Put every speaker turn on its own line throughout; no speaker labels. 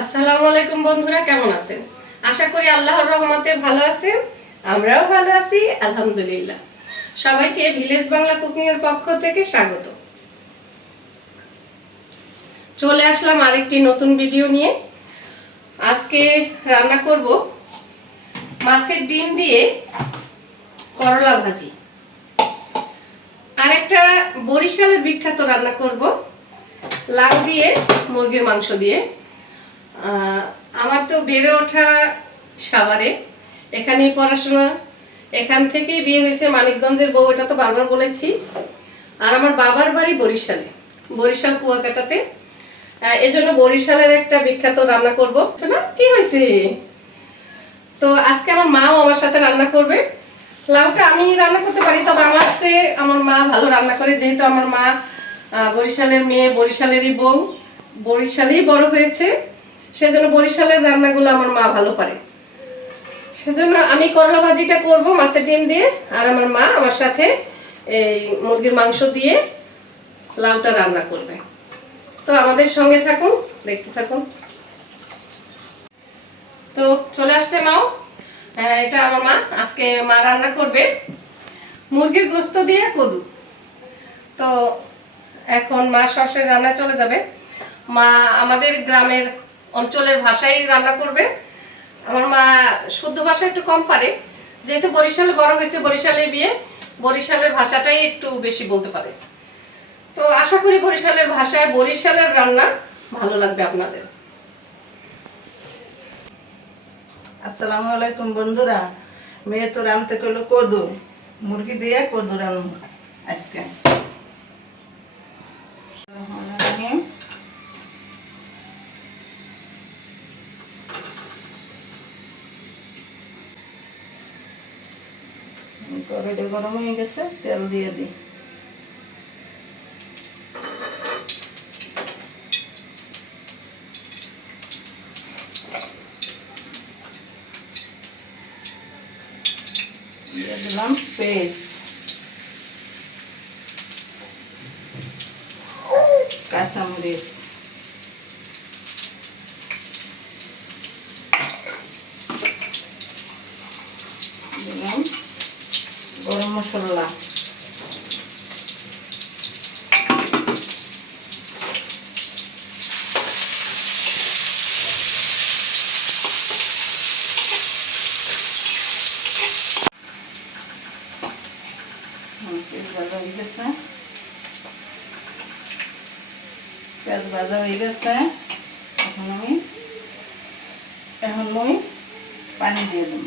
আসসালামু আলাইকুম বন্ধুরা, কেমন আছেন? আশা করি আল্লাহর রহমতে ভালো আছেন, আমরাও ভালো আছি, আলহামদুলিল্লাহ। সবাইকে ভিলেজ বাংলা কুকিং এর পক্ষ থেকে স্বাগত। চলে আসলাম আরেকটি নতুন ভিডিও নিয়ে। আজকে রান্না করব মাছের ডিম দিয়ে করলা ভাজি। আরেকটা বরিশালের বিখ্যাত রান্না করব, লাউ দিয়ে মুরগির মাংস দিয়ে। আমার তো বেড়ে ওঠা সাভারে। এখানেই পড়াশোনা, এখান থেকেই বিয়ে হয়েছে মানিকগঞ্জের বউ, এটা তো বারবার বলেছি। আর আমার বাবার বাড়ি বরিশালে, বরিশাল কুয়াকাটাতে। এজন্য বরিশালের একটা বিখ্যাত রান্না করব। না কি হয়েছে? তো আজকে আমার মাও আমার সাথে রান্না করবে। লাউটা আমি রান্না করতে পারি তবে আমার চেয়ে আমার মা ভালো রান্না করে। যেহেতু আমার মা বরিশালের মেয়ে, বরিশালেরই বউ, বরিশালেই বড় হয়েছে। সেজন্য বরিশালের রান্নাগুলো আমার মা ভালো পারে। সেজন্য আমি করলা ভাজিটা করব মাছের ডিম দিয়ে আর আমার মা আমার সাথে এই মুরগির মাংস দিয়ে লাউটা রান্না করবে। তো আমাদের সঙ্গে থাকুন দেখতে থাকুন। তো চলে আসছে মাও হ্যাঁ, এটা আমার মা। আজকে মা রান্না করবে মুরগির গোস্ত দিয়ে কদু। তো এখন মা সরাসরি রান্না চলে যাবে। মা আমাদের গ্রামের অঞ্চলের ভাষায় রান্না করবে। আমার মা শুদ্ধ ভাষা একটু কম পারে। যেহেতু বরিশালে বড় হয়েছে বরিশালে বিয়ে, বরিশালের ভাষাটাই একটু বেশি বলতে পারে। তো আশা করি বরিশালের ভাষায় বরিশালের রান্না ভালো লাগবে আপনাদের।
আসসালামু আলাইকুম বন্ধুরা। মেয়ে তো রানতে করল কদু। মুরগি দিয়ে কদু রান্না আজকে। কড়াইটা গরম হয়ে গেছে তেল দিয়ে দিই দিয়ে দিলাম পেস্ট কাঁচামরিচ দিলাম গরম মশলা হুম, পেঁয়াজ ভাজা হয়ে গেছে পেঁয়াজ ভাজা হয়ে গেছে এখন আমি এখন মই পানি দিয়ে দিলাম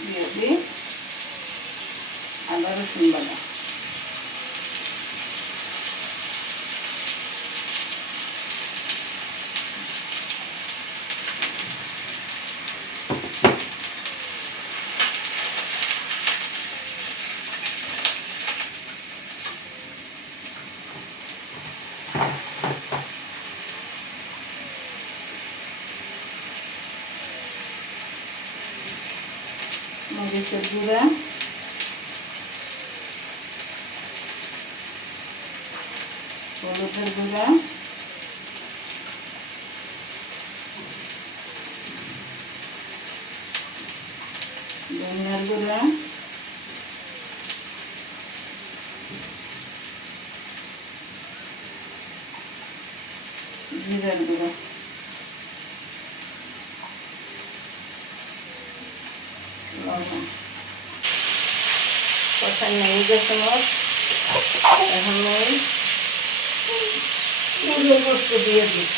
দিয়ে দিই আদা রসুন বাটা মরিচের গুঁড়া হলুদের গুঁড়া ধনিয়ার গুঁড়া জিরার গুঁড়া লবণ কথা নেই গেছে মোট এখন ওই পুরো গোস্ত দিয়ে দিই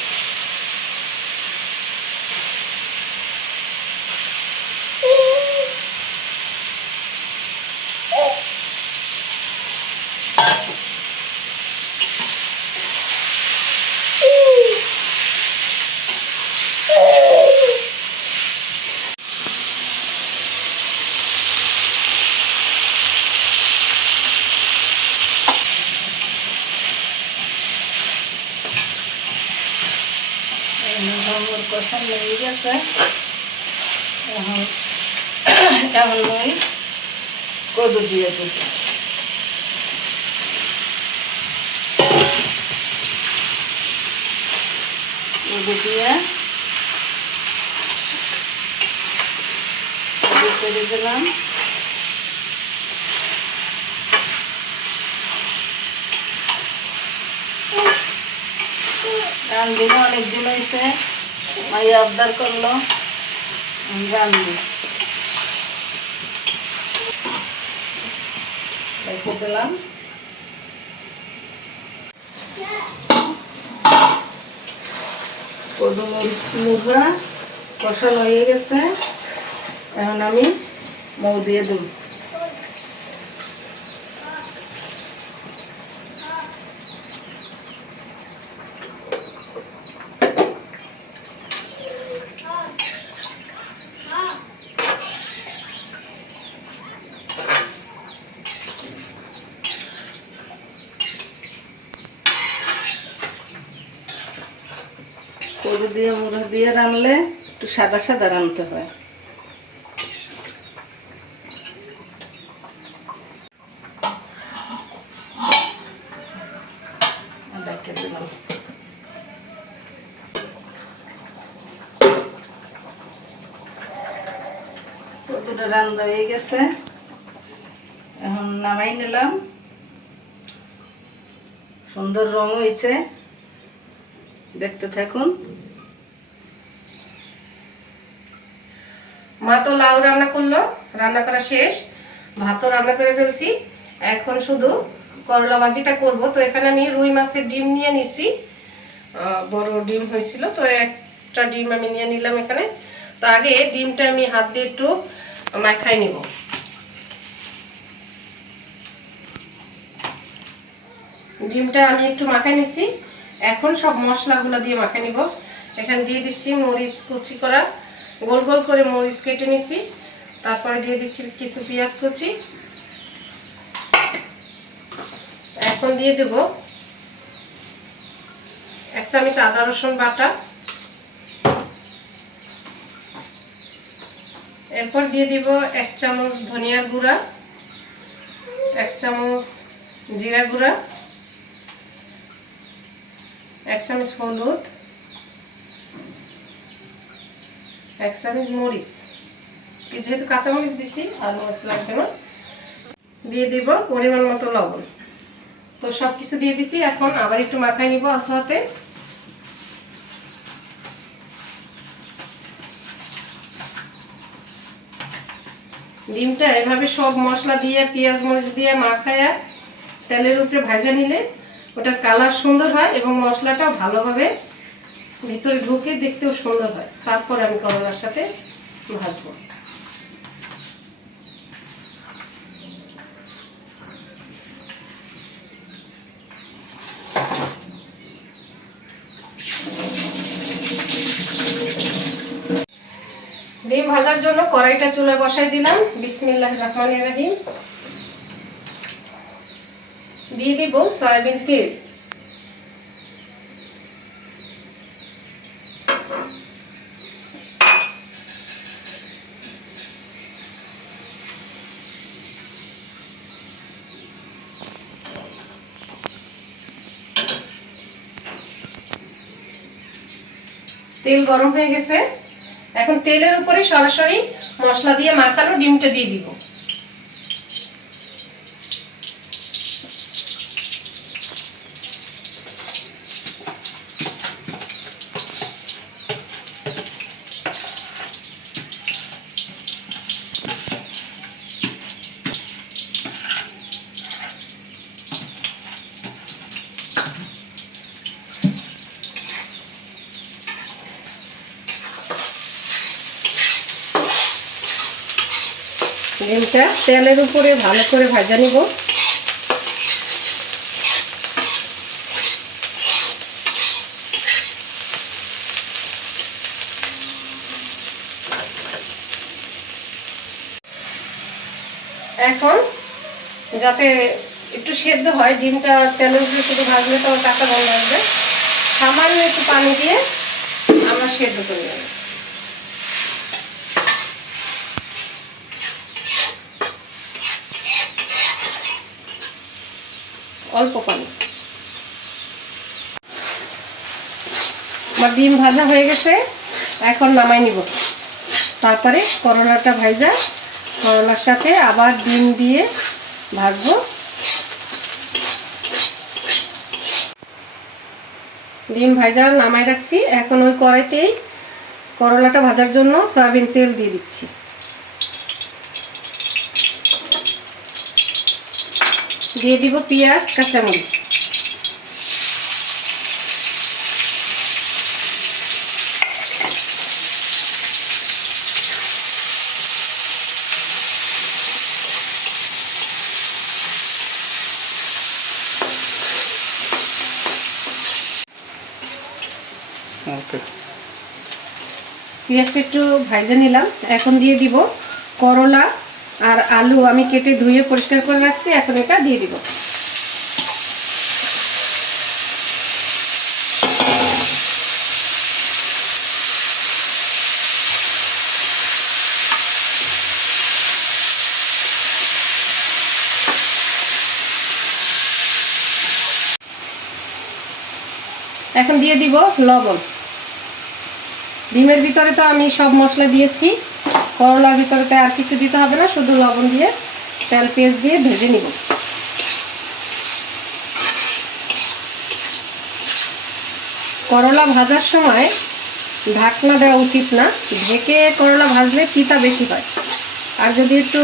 কদু দিয়ে দিই দিয়ে করে দিলাম। রান্ধি অনেক দিন হয়েছে। মাইয়া আবদার করল। রান্ধি রেখে দিলাম। কদু কষানো হয়ে গেছে। এখন আমি মৌ দিয়ে দেব কদু দিয়ে মুড়ো দিয়ে রানলে একটু সাদা সাদা রানতে হয়। কদুটা রান্না হয়ে গেছে? এখন নামাই নিলাম। সুন্দর রং হয়েছে। দেখতে থাকুন।
লাউ রান্না করল, রান্না করা শেষ, ভাতও রান্না করে ফেলছি। এখন শুধু করলা ভাজিটা করব। তো এখানে আমি রুই মাছের ডিম নিয়ে নিছি। বড় ডিম হয়েছিল, তো একটা ডিম আমি নিয়ে নিলাম এখানে। তো আগে ডিমটা আমি হাত দিয়ে একটু মাখাই নিব। ডিমটা আমি একটু মাখাই নিছি। এখন সব মশলাগুলো দিয়ে মাখাই নিব। এখানে দিয়ে দিচ্ছি মরিচ কুচি করা। গোল গোল করে মরিচ কেটে নিছি। তারপরে দিয়ে দিচ্ছি কিছু পেঁয়াজ কুচি। এখন দিয়ে দেব এক চামচ আদা রসুন বাটা। এরপর দিয়ে দিব এক চামচ ধনিয়ার গুঁড়া, এক চামচ জিরা গুঁড়া, এক চামচ হলুদ। এক চামচ মরিচ। যেহেতু কাঁচামরিচ দিছি, আর মরিচ লাগবে না। দিয়ে দিব পরিমাণ মতো লবণ। তো সব কিছু দিয়ে দিছি, এখন আবার একটু মাখাই নিব অল্প হাতে। ডিমটা এভাবে সব মশলা দিয়ে, পেঁয়াজ মরিচ দিয়ে মাখায়া তেলের উপরে ভাজা নিলে ওটার কালার সুন্দর হয় এবং মশলাটাও ভালোভাবে ভিতরে ঢুকে দেখতেও সুন্দর হয়। তারপর আমি করলার সাথে ভাজবো ডিম ভাজার জন্য কড়াইটা চুলায় বসাই দিলাম। বিসমিল্লাহ রহমান রাহিম। দিয়ে দিব সয়াবিন তেল। তেল গরম হয়ে গেছে। এখন তেলের উপরে সরাসরি মশলা দিয়ে মাখানো ডিমটা দিয়ে দিব ডিমটা তেলের উপরে ভালো করে ভাজা নিব। এখন যাতে একটু সেদ্ধ হয়, ডিমটা তেলের উপরে শুধু ভাজলে তো টাকা বন্ধ আসবে। সামান্য একটু পানি দিয়ে আমরা সেদ্ধ করে নেব। অল্প পানি। আমার ডিম ভাজা হয়ে গেছে, এখন নামাই নিব। তারপরে করলাটা ভাজা, করলার সাথে আবার ডিম দিয়ে ভাজবো। ডিম ভাজা নামাই রাখছি, এখন ওই কড়াইতেই করলাটা ভাজার জন্য সয়াবিন তেল দিয়ে দিচ্ছি। দিয়ে দিব পেঁয়াজ কাঁচামরিচ। পেঁয়াজটা একটু ভাজে নিলাম। এখন দিয়ে দিব করলা আর আলু আমি কেটে ধুয়ে পরিষ্কার করে রাখছি, এখন এটা দিয়ে দিব। এখন দিয়ে দিব লবণ। ডিমের ভিতরে তো আমি সব মশলা দিয়েছি। করলার ভিতরে তো আর কিছু দিতে হবে না, শুধু লবণ দিয়ে তেল, পেঁয়াজ দিয়ে ভেজে নিব। করলা ভাজার সময় ঢাকনা দেওয়া উচিত না, ঢেকে করলা ভাজলে তিতা বেশি হয়। আর যদি একটু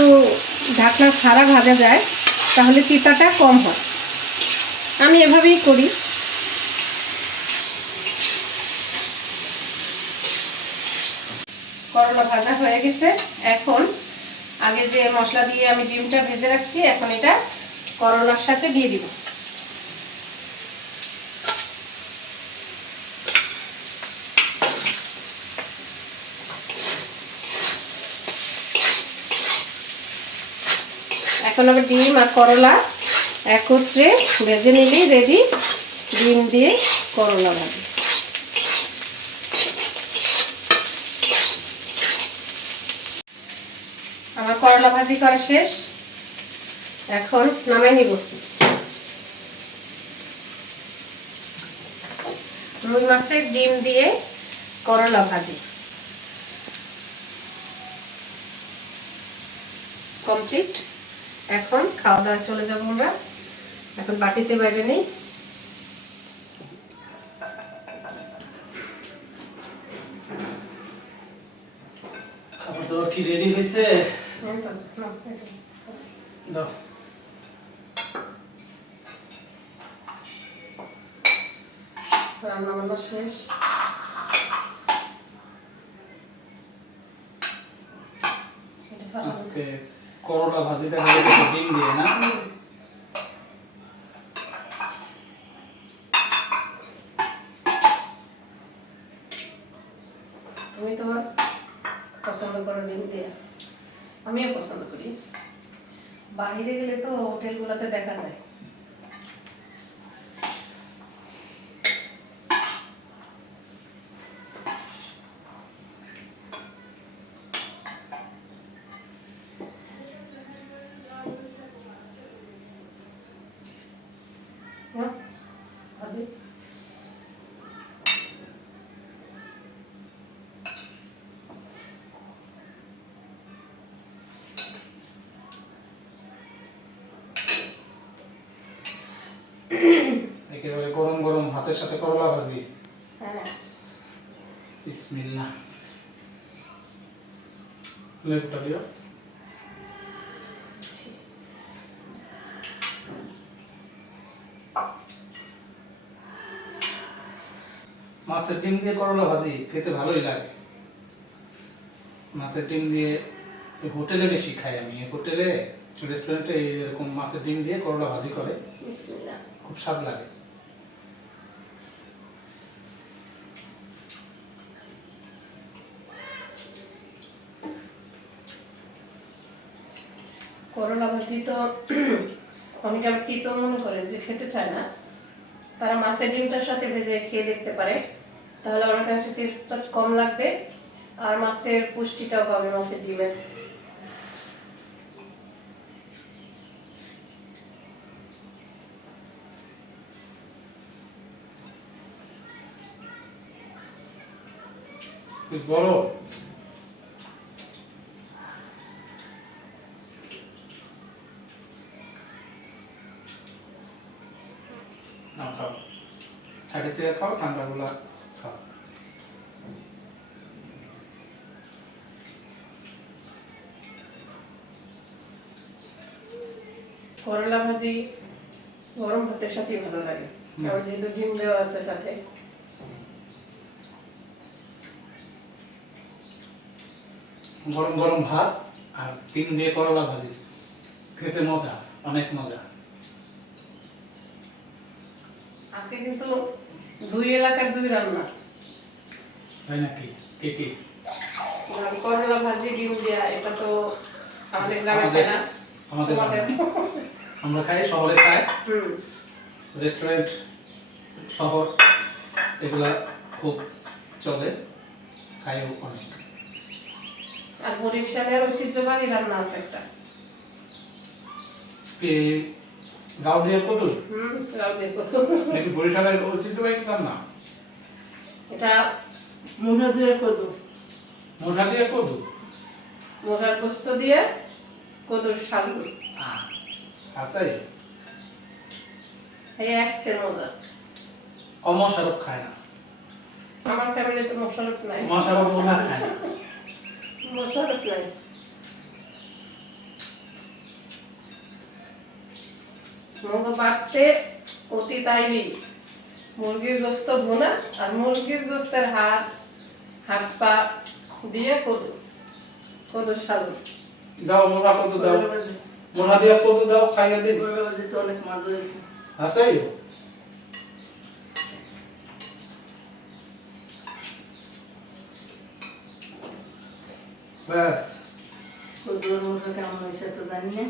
ঢাকনা ছাড়া ভাজা যায়, তাহলে তিতাটা কম হয়। আমি এভাবেই করি। করলা ভাজা হয়ে গেছে। এখন আগে যে মশলা দিয়ে আমি ডিমটা ভেজে রাখছি, এখন এটা করলার সাথে দিয়ে দিব। এখন আবার ডিম আর করলা একত্রে ভেজে নিলেই রেডি ডিম দিয়ে করলা ভাজি আমার করলা ভাজি করা শেষ। এখন নামাই নিব। রুই মাছের ডিম দিয়ে করলা ভাজি। কমপ্লিট। এখন খাওয়া দাওয়া চলে যাব আমরা। এখন বাটিতে বাইরে নেই।
খাবার দাবার কি রেডি হয়েছে? দাও
রান্না বান্না শেষ।
আজকে করলা ভাজি দেখা ডিম দিয়ে না
তুমি তোমার পছন্দ করো ডিম দিয়ে আমিও পছন্দ করি বাইরে গেলে তো হোটেলগুলোতে দেখা যায় হ্যাঁ ভাজি
একেবারে গরম গরম ভাতের সাথে করলা ভাজি
হ্যাঁ
বিসমিল্লাহ। লেবুটা দিও। মাছের ডিম দিয়ে করলা ভাজি খেতে ভালোই লাগে। মাছের ডিম দিয়ে হোটেলে বেশি খাই আমি। হোটেলে রেস্টুরেন্টে এরকম মাছের ডিম দিয়ে করলা ভাজি করে। খুব স্বাদ লাগে।
করলা ভাজি তো অনেকে আবার তিতো মনে করে যে খেতে চায় না। তারা মাছের ডিমটার সাথে ভেজে খেয়ে দেখতে পারে। তাহলে অনেকাংশে তেলটা কম লাগবে, আর মাছের পুষ্টিটাও পাবে মাছের ডিমের।
বড়
করলা ভাজি গরম ভাতের সাথে ভালো লাগে। কারণ যেহেতু ডিম দেওয়া আছে সাথে
গরম গরম ভাত আর তিন দিয়ে করলা ভাজি। খেতে মজা অনেক মজা।
আজকে কিন্তু দুই এলাকার দুই রান্না।
তাই নাকি? কে কে?
করলা ভাজি ডিম এটা তো আমাদের গ্রামে না
আমাদের আমরা খাই শহরে খাই।
হুম।
রেস্টুরেন্ট শহর এগুলা খুব চলে খাইও অনেক।
আর বরিশালের ঐতিহ্যবাহী রান্না আছে একটা।
দিয়ে কদুর?
হুম।
নাকি বরিশালের ঐতিহ্যবাহী রান্না?
এটা
মুখে দিয়ে কদু
মোটা দিয়ে কদুর?
মোটার গোস্ত দিয়ে কদুর শালু
আছে
এই এক সের মজা।
খায় না।
আমার ফ্যামিলিতে মশারফ নাই।
মশারফ মোটা খায় না।
মশারফ নাই। মগ বাড়তে অতি তাইবি মুরগির গোস্ত ভুনা আর মুরগির গোস্তের হাত হাত পা দিয়ে কদু কদু শালু
দাও মোটা কদু দাও। মোটা দিয়ে কদু দাও খাইয়ে দিন
অনেক হয়েছে
আছে? ব্যাস।
কদুর মুখে কেমন হয়েছে তো জানি না।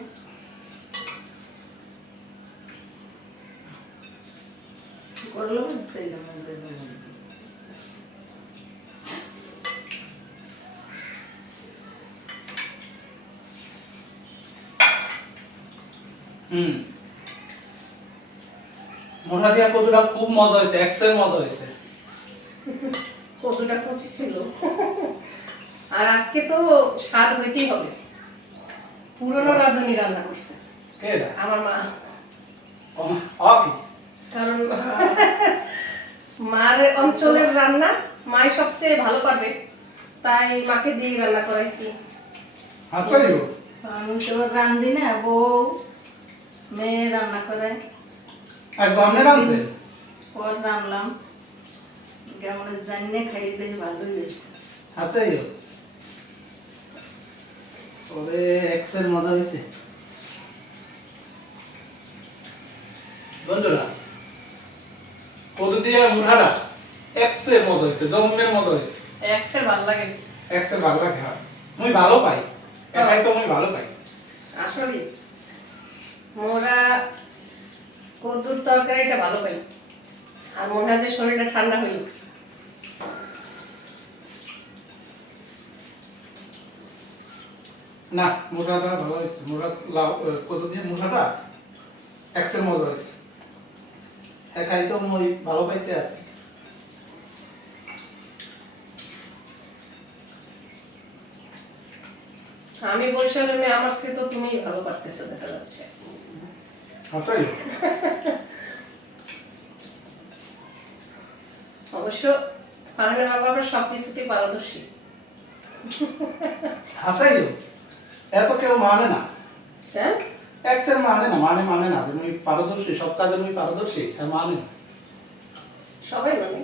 করলা চাইলাম
হুম। মোটা দিয়া কদুটা খুব মজা হয়েছে এক্সেল মজা হয়েছে।
কদুটা কচি ছিল। আর আজকে তো স্বাদ হইতেই হবে। পুরনো রাঁধুনি রান্না করছে। আমার মা। কারণ মার অঞ্চলের রান্না মাই সবচেয়ে ভালো পারবে তাই মাকে দিয়ে রান্না করাইছি।
আমি তো রান্ধি না বউ। মেয়ে রান্না করে।
আজ বামনে রানছে
পর রান্নাম। কেমন জানিয়ে খাইয়ে দেখি ভালোই হয়েছে।
আছে ওরে এক্সেল মজা হয়েছে বন্ধুরা কদু দিয়ে মুঠাটা এক্সেল মজা হয়েছে জন্মের মজা হয়েছে
একসের ভালো লাগে।
এক্সেল ভালো লাগে হয়। মুই ভালো পাই। একাই তো মুই ভালো পাই।
আসলে মোরা কদুর তরকারিটা ভালো পাই। আর মনে হয় যে শরীরটা ঠান্ডা হইল
না মোটাটা ভালো হয়েছে। মোটা লাউ কত দিয়ে মোটাটা এক্সেল মজা হয়েছে। একাই তো মই ভালো পাইতে আছে।
আমি বরিশালের মেয়ে আমার থেকে তো তুমি ভালো পারতেছো দেখা যাচ্ছে। অবশ্য মা বাবা সব কিছুতেই পারদর্শী
হাসাই এত কেউ মানে না।
হ্যাঁ?
এক্সেল মানে না মানে মানে না। মুই পারদর্শী সব কাজে মুই পারদর্শী হ্যাঁ মানে।
সবাই মানে।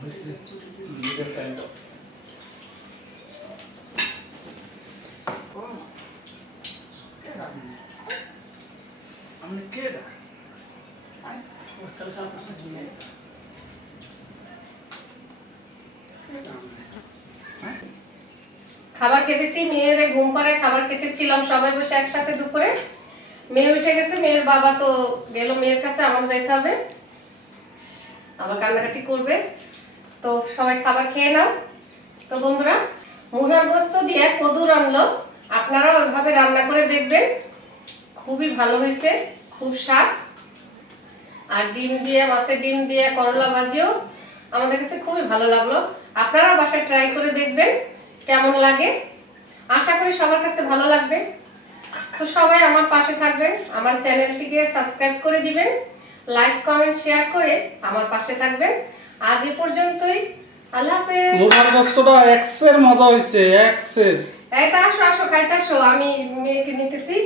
বুঝলি? নিজের কে
খাবার খেতেছি, মেয়েরে ঘুম পাড়ায় খাবার খেতেছিলাম, সবাই বসে একসাথে দুপুরে। মেয়ে উঠে গেছে, মেয়ের বাবা তো গেল মেয়ের কাছে আমার যাইতে হবে। আবার কান্নাকাটি করবে। তো সবাই খাবার খেয়ে নাও। তো বন্ধুরা মুরার গোস্ত দিয়ে কদু রান্নলো আপনারাও ওইভাবে রান্না করে দেখবেন। খুবই ভালো হয়েছে। খুব স্বাদ। আর ডিম দিয়ে মাছের ডিম দিয়ে করলা ভাজিও আমাদের কাছে খুবই ভালো লাগল। আপনারা বাসায় ট্রাই করে দেখবেন কেমন লাগে। আশা করি সবার কাছে ভালো লাগবে। তো সবাই আমার পাশে থাকবেন আমার চ্যানেলটিকে সাবস্ক্রাইব করে দিবেন লাইক কমেন্ট শেয়ার করে আমার পাশে থাকবেন। আজ এ পর্যন্তই। আল্লাহ হাফেজ।
মুরগার গোস্তটা এক্সের মজা হয়েছে এক্সের
এই তো আসো আসো খাইতে আসো। আমি মেয়েকে নিতেছি।